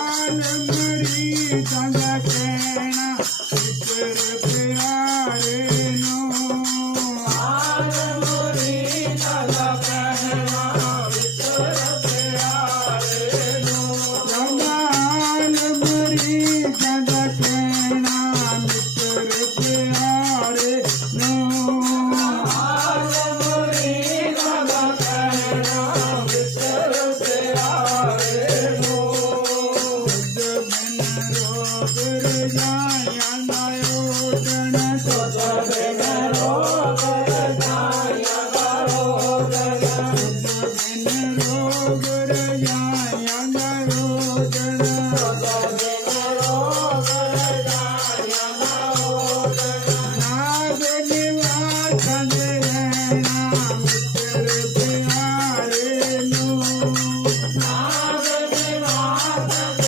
ਮਰੀ ਸੰਗ ਕਹਿਣਾ ਮਿੱਤਰ ਪਿਆਰੇ ਨੂੰ ਮਰੀ ਸੰਗ ਕਹਿਣਾ ਮਿੱਤਰ ਪਿਆਰੇ ਨੂੰ ਮਰੀ ਸੰਗ ਕਹਿਣਾ ਮਿੱਤਰ ਪਿਆਰੇ ਨੂੰ ਮਰੀ ਸੰਗ ਕਹਿਣਾ ਮਿੱਤਰ ਪਿਆਰੇ ਨੂੰ ਬਿਨ ਰੋਗ ਰਜਾ